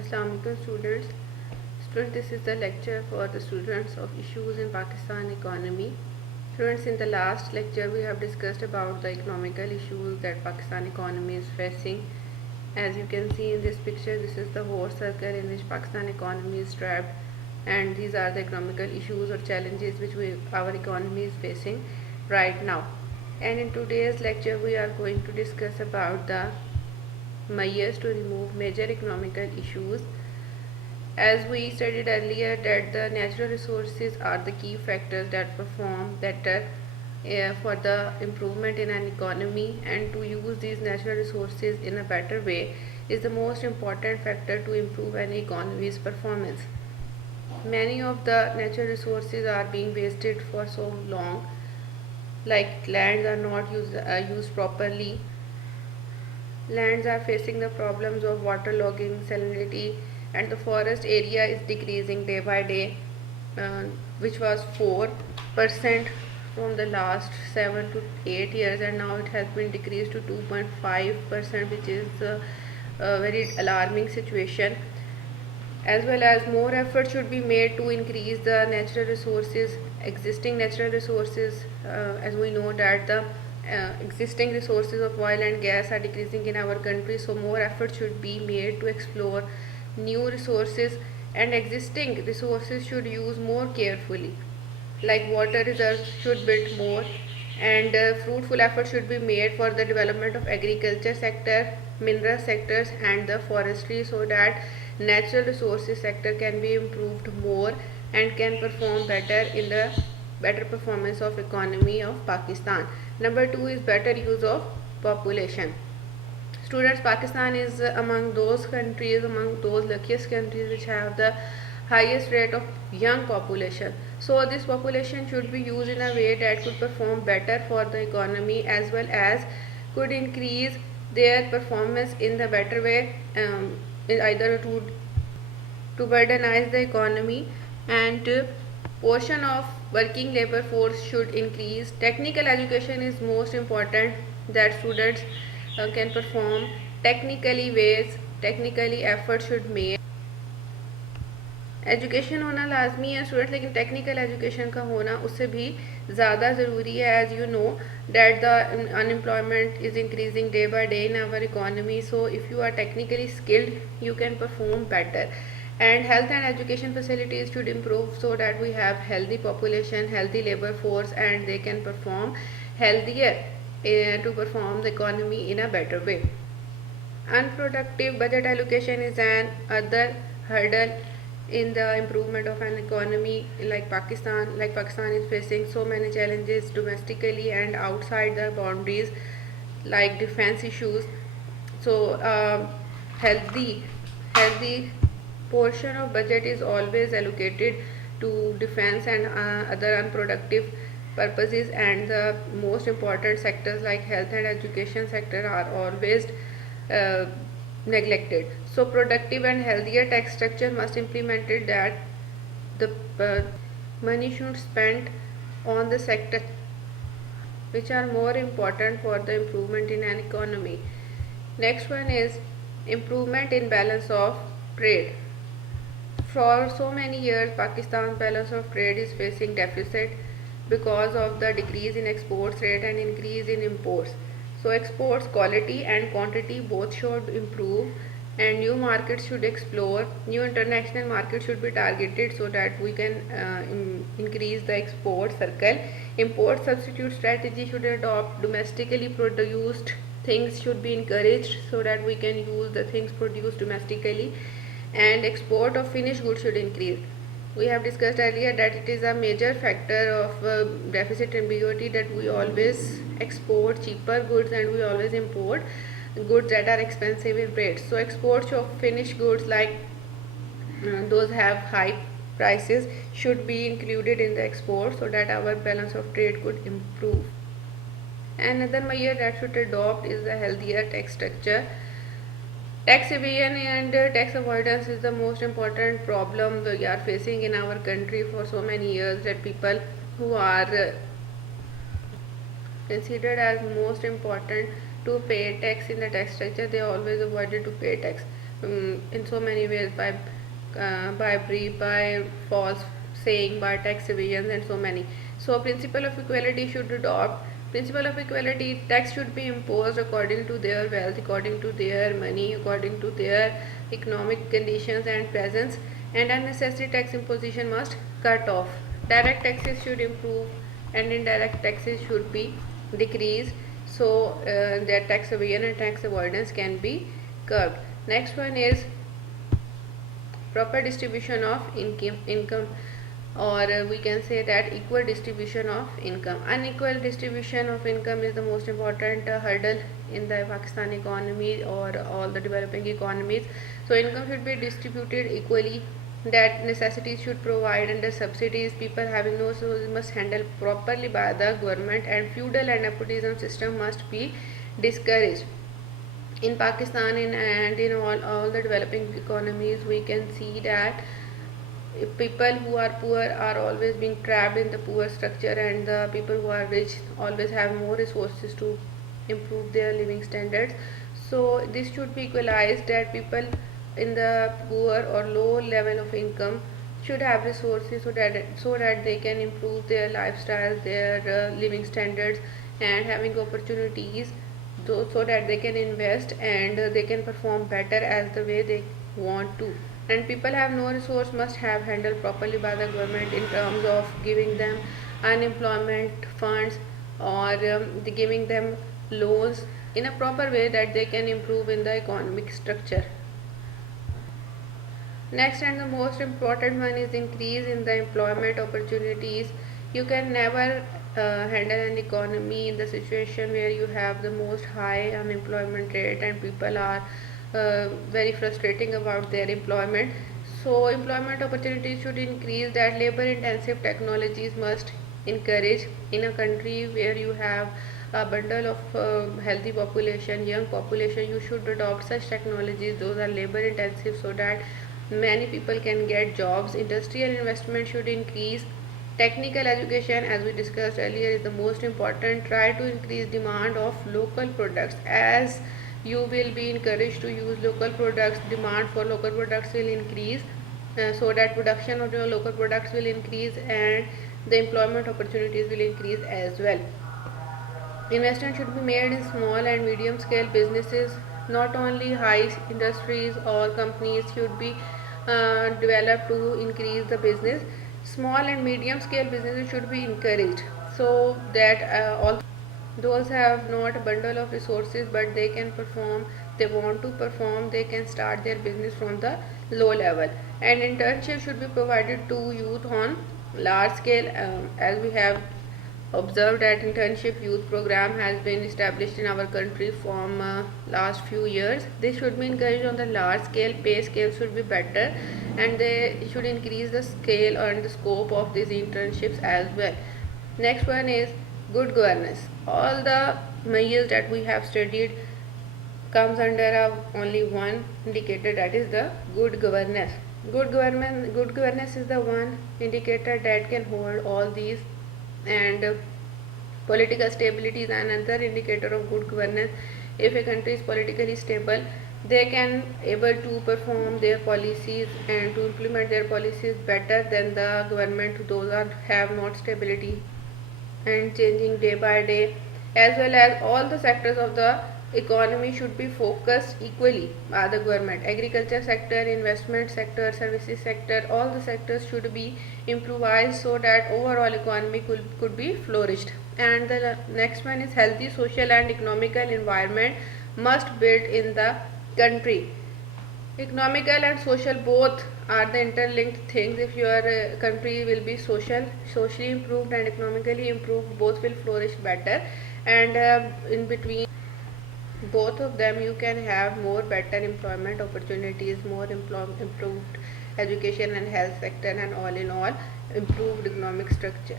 Assalamualaikum students. This is the lecture for the students of issues in Pakistan economy. Students, in the last lecture we have discussed about the economical issues that Pakistan economy is facing. As you can see in this picture, this is the whole circle in which Pakistan economy is trapped, and these are the economical issues or challenges which our economy is facing right now. And in today's lecture we are going to discuss about the measures to remove major economical issues. As we studied earlier, that the natural resources are the key factors that perform better for the improvement in an economy, and to use these natural resources in a better way is the most important factor to improve an economy's performance. Many of the natural resources are being wasted for so long, like lands are not used properly. Lands are facing the problems of waterlogging, salinity, and the forest area is decreasing day by day, uh, which was 4% from the last 7 to 8 years, and now it has been decreased to 2.5%, which is a very alarming situation. As well as more effort should be made to increase the natural resources, existing natural resources, as we know that the existing resources of oil and gas are decreasing in our country, so more effort should be made to explore new resources, and existing resources should use more carefully, like water reserves should build more, and fruitful effort should be made for the development of agriculture sector, mineral sectors, and the forestry, so that natural resources sector can be improved more and can perform better in the better performance of economy of Pakistan. Number 2 is better use of population. Students, Pakistan is among those countries, among those luckiest countries which have the highest rate of young population. So this population should be used in a way that could perform better for the economy, as well as could increase their performance in the better way, either to burdenize the economy, and portion of working labor force should increase. Technical education is most important, that students can perform technically ways, technically effort should make. Education होना लाजमी है students, लेकिन technical education का होना उससे भी ज़्यादा ज़रूरी है. As you know that the unemployment is increasing day by day in our economy, so if you are technically skilled you can perform better. And health and education facilities should improve so that we have healthy population, healthy labor force, and they can perform healthier to perform the economy in a better way. Unproductive budget allocation is an other hurdle in the improvement of an economy, like Pakistan is facing so many challenges domestically and outside the boundaries, like defense issues. So healthy portion of budget is always allocated to defense and other unproductive purposes, and the most important sectors like health and education sector are always uh, neglected. So productive and healthier tax structure must implemented, that the money should spend on the sector which are more important for the improvement in an economy. Next one is improvement in balance of trade. For so many years, Pakistan's balance of trade is facing deficit because of the decrease in exports rate and increase in imports. So exports quality and quantity both should improve, and new markets should explore. New international markets should be targeted so that we can increase the export circle. Import substitute strategy should adopt. Domestically produced things should be encouraged so that we can use the things produced domestically, and export of finished goods should increase. We have discussed earlier that it is a major factor of deficit in BOT, that we always export cheaper goods and we always import goods that are expensive in rates. So exports of finished goods, like those have high prices, should be included in the export so that our balance of trade could improve. Another measure that should adopt is a healthier tax structure. Tax evasion and tax avoidance is the most important problem we are facing in our country for so many years, that people who are considered as most important to pay tax in the tax structure, they always avoided to pay tax. in so many ways, by bribe, by false saying, by tax evasions, and so many. So principle of equality should adopt. Principle of equality, tax should be imposed according to their wealth, according to their money, according to their economic conditions and presence, and unnecessary tax imposition must cut off. Direct taxes should improve and indirect taxes should be decreased, so that tax evasion and tax avoidance can be curbed. Next one is proper distribution of income, or we can say that equal distribution of income. Unequal distribution of income is the most important hurdle in the Pakistan economy or all the developing economies. So income should be distributed equally, that necessities should provide under subsidies, people having no sources must handle properly by the government, and feudal and nepotism system must be discouraged. In Pakistan and in all the developing economies, we can see that people who are poor are always being trapped in the poor structure, and the people who are rich always have more resources to improve their living standards. So this should be equalized, that people in the poor or low level of income should have resources so that they can improve their lifestyles, their living standards, and having opportunities so that they can invest and they can perform better as the way they want to. And people have no resource must have handled properly by the government in terms of giving them unemployment funds, or giving them loans in a proper way that they can improve in the economic structure. Next and the most important one is increase in the employment opportunities. You can never handle an economy in the situation where you have the most high unemployment rate and people are very frustrating about their employment. So employment opportunities should increase, that labor intensive technologies must encourage. In a country where you have a bundle of healthy population, young population, you should adopt such technologies, those are labor intensive, so that many people can get jobs. Industrial investment should increase. Technical education, as we discussed earlier, is the most important. Try to increase demand of local products. As you will be encouraged to use local products, demand for local products will increase, so that production of your local products will increase and the employment opportunities will increase as well. Investment should be made in small and medium scale businesses. Not only high industries or companies should be developed to increase the business. Small and medium scale businesses should be encouraged, so that all those have not a bundle of resources but they can perform, they want to perform, they can start their business from the low level. And internship should be provided to youth on large scale, as we have observed that internship youth program has been established in our country from last few years. This should be encouraged on the large scale, pay scale should be better, and they should increase the scale and the scope of these internships as well. Next one is good governance. All the measures that we have studied comes under only one indicator, that is the good governance. Good governance is the one indicator that can hold all these, and political stability is another indicator of good governance. If a country is politically stable, they can able to perform their policies and to implement their policies better than the government those are have not stability and changing day by day. As well as all the sectors of the economy should be focused equally by the government. Agriculture sector, investment sector, services sector, all the sectors should be improvised so that overall economy could be flourished. And the next one is healthy social and economical environment must build in the country. Economical and social both are the interlinked things. If your country will be socially improved and economically improved, both will flourish better, and in between both of them you can have more better employment opportunities, more improved education and health sector, and all in all improved economic structure.